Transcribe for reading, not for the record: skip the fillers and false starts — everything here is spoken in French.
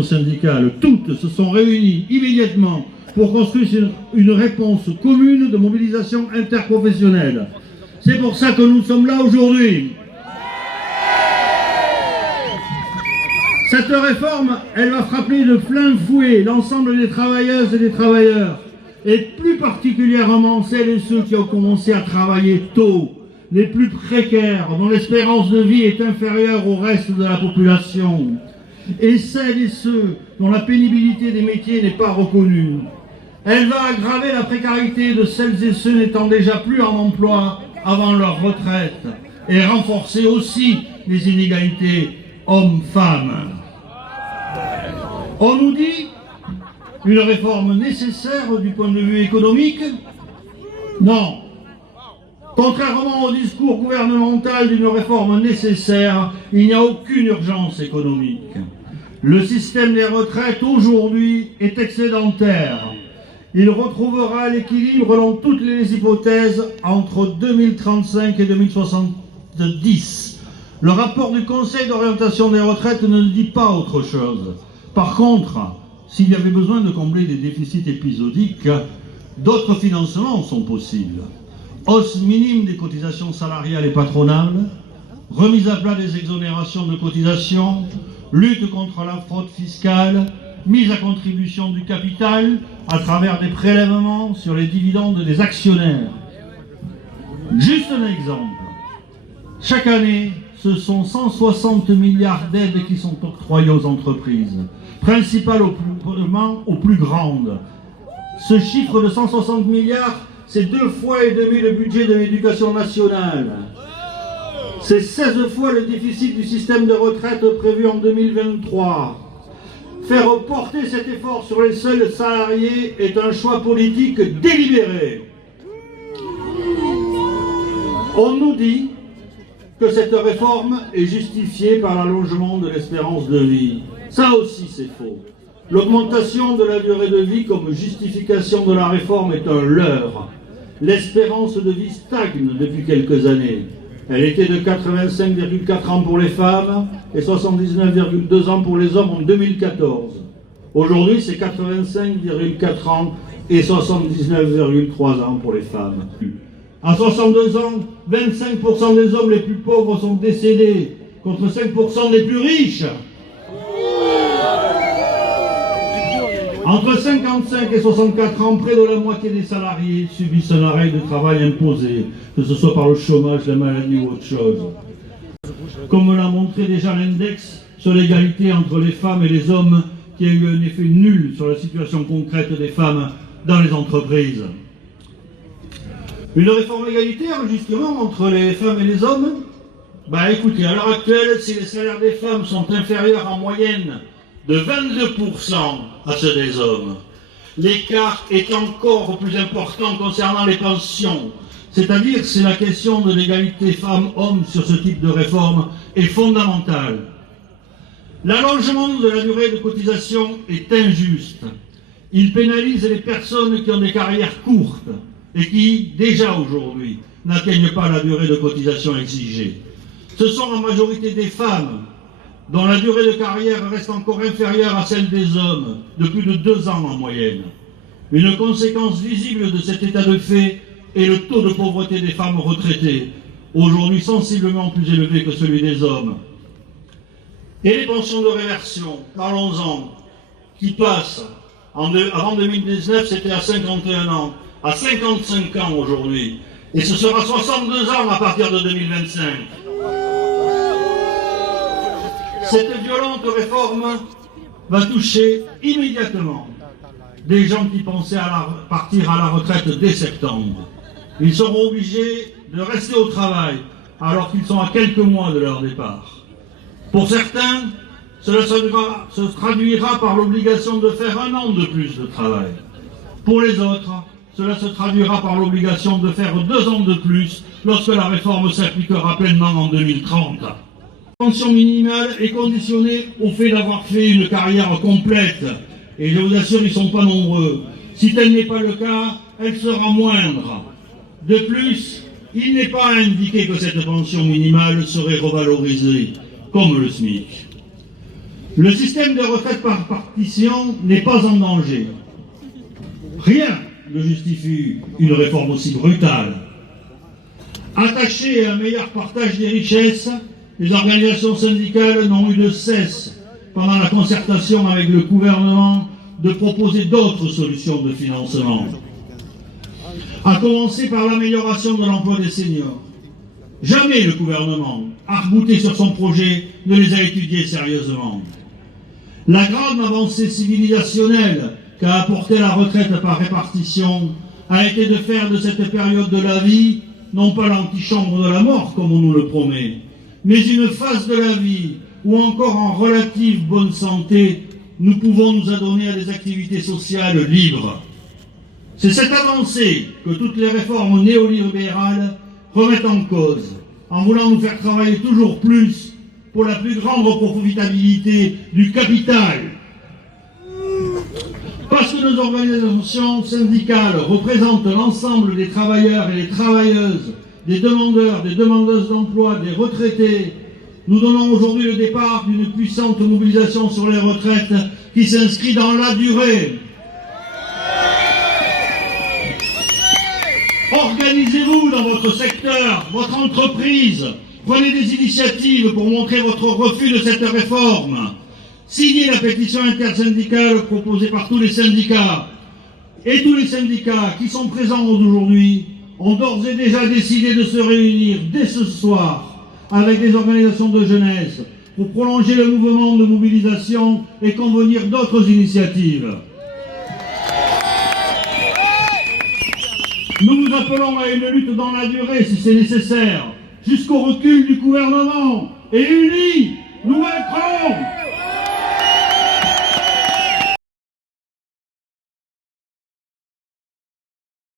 organisations syndicales, toutes se sont réunies immédiatement pour construire une réponse commune de mobilisation interprofessionnelle. C'est pour ça que nous sommes là aujourd'hui. Cette réforme, elle va frapper de plein fouet l'ensemble des travailleuses et des travailleurs, et plus particulièrement celles et ceux qui ont commencé à travailler tôt, les plus précaires, dont l'espérance de vie est inférieure au reste de la population, et celles et ceux dont la pénibilité des métiers n'est pas reconnue. Elle va aggraver la précarité de celles et ceux n'étant déjà plus en emploi avant leur retraite, et renforcer aussi les inégalités hommes-femmes. On nous dit une réforme nécessaire du point de vue économique? Non. Contrairement au discours gouvernemental d'une réforme nécessaire, il n'y a aucune urgence économique. Le système des retraites aujourd'hui est excédentaire. Il retrouvera l'équilibre dans toutes les hypothèses entre 2035 et 2070. Le rapport du Conseil d'orientation des retraites ne dit pas autre chose. Par contre, s'il y avait besoin de combler des déficits épisodiques, d'autres financements sont possibles. Hausse minime des cotisations salariales et patronales, remise à plat des exonérations de cotisations, lutte contre la fraude fiscale, mise à contribution du capital à travers des prélèvements sur les dividendes des actionnaires. Juste un exemple. Chaque année, ce sont 160 milliards d'aides qui sont octroyées aux entreprises, principalement aux plus grandes. Ce chiffre de 160 milliards, c'est 2,5 fois le budget de l'éducation nationale. C'est 16 fois le déficit du système de retraite prévu en 2023. Faire porter cet effort sur les seuls salariés est un choix politique délibéré. On nous dit que cette réforme est justifiée par l'allongement de l'espérance de vie. Ça aussi c'est faux. L'augmentation de la durée de vie comme justification de la réforme est un leurre. L'espérance de vie stagne depuis quelques années. Elle était de 85,4 ans pour les femmes et 79,2 ans pour les hommes en 2014. Aujourd'hui, c'est 85,4 ans et 79,3 ans pour les femmes. À 62 ans, 25% des hommes les plus pauvres sont décédés, contre 5% des plus riches. Entre 55 et 64 ans, près de la moitié des salariés subissent un arrêt de travail imposé, que ce soit par le chômage, la maladie ou autre chose. Comme l'a montré déjà l'index sur l'égalité entre les femmes et les hommes, qui a eu un effet nul sur la situation concrète des femmes dans les entreprises. Une réforme égalitaire, justement, entre les femmes et les hommes? Écoutez, à l'heure actuelle, si les salaires des femmes sont inférieurs en moyenne de 22% à ceux des hommes, l'écart est encore plus important concernant les pensions. C'est-à-dire que c'est la question de l'égalité femmes-hommes sur ce type de réforme est fondamentale. L'allongement de la durée de cotisation est injuste. Il pénalise les personnes qui ont des carrières courtes et qui, déjà aujourd'hui, n'atteignent pas la durée de cotisation exigée. Ce sont en majorité des femmes dont la durée de carrière reste encore inférieure à celle des hommes, de plus de 2 ans en moyenne. Une conséquence visible de cet état de fait est le taux de pauvreté des femmes retraitées, aujourd'hui sensiblement plus élevé que celui des hommes. Et les pensions de réversion, parlons-en, qui passent, avant 2019 c'était à 51 ans, à 55 ans aujourd'hui, et ce sera 62 ans à partir de 2025. Cette violente réforme va toucher immédiatement des gens qui pensaient partir à la retraite dès septembre. Ils seront obligés de rester au travail alors qu'ils sont à quelques mois de leur départ. Pour certains, cela se traduira par l'obligation de faire 1 an de plus de travail. Pour les autres, cela se traduira par l'obligation de faire 2 ans de plus lorsque la réforme s'appliquera pleinement en 2030. La pension minimale est conditionnée au fait d'avoir fait une carrière complète. Et je vous assure, ils ne sont pas nombreux. Si tel n'est pas le cas, elle sera moindre. De plus, il n'est pas indiqué que cette pension minimale serait revalorisée comme le SMIC. Le système de retraite par partition n'est pas en danger. Rien ne justifie une réforme aussi brutale. Attachées à un meilleur partage des richesses, les organisations syndicales n'ont eu de cesse, pendant la concertation avec le gouvernement, de proposer d'autres solutions de financement. À commencer par l'amélioration de l'emploi des seniors. Jamais le gouvernement, arc-bouté sur son projet, ne les a étudiés sérieusement. La grande avancée civilisationnelle qu'a apporté la retraite par répartition a été de faire de cette période de la vie, non pas l'antichambre de la mort comme on nous le promet, mais une phase de la vie où encore en relative bonne santé, nous pouvons nous adonner à des activités sociales libres. C'est cette avancée que toutes les réformes néolibérales remettent en cause, en voulant nous faire travailler toujours plus pour la plus grande profitabilité du capital. Parce que nos organisations syndicales représentent l'ensemble des travailleurs et des travailleuses, des demandeurs, des demandeuses d'emploi, des retraités, nous donnons aujourd'hui le départ d'une puissante mobilisation sur les retraites qui s'inscrit dans la durée. Organisez-vous dans votre secteur, votre entreprise. Prenez des initiatives pour montrer votre refus de cette réforme. Signez la pétition intersyndicale proposée par tous les syndicats. Et tous les syndicats qui sont présents aujourd'hui ont d'ores et déjà décidé de se réunir dès ce soir avec des organisations de jeunesse pour prolonger le mouvement de mobilisation et convenir d'autres initiatives. Nous nous appelons à une lutte dans la durée si c'est nécessaire, jusqu'au recul du gouvernement et unis.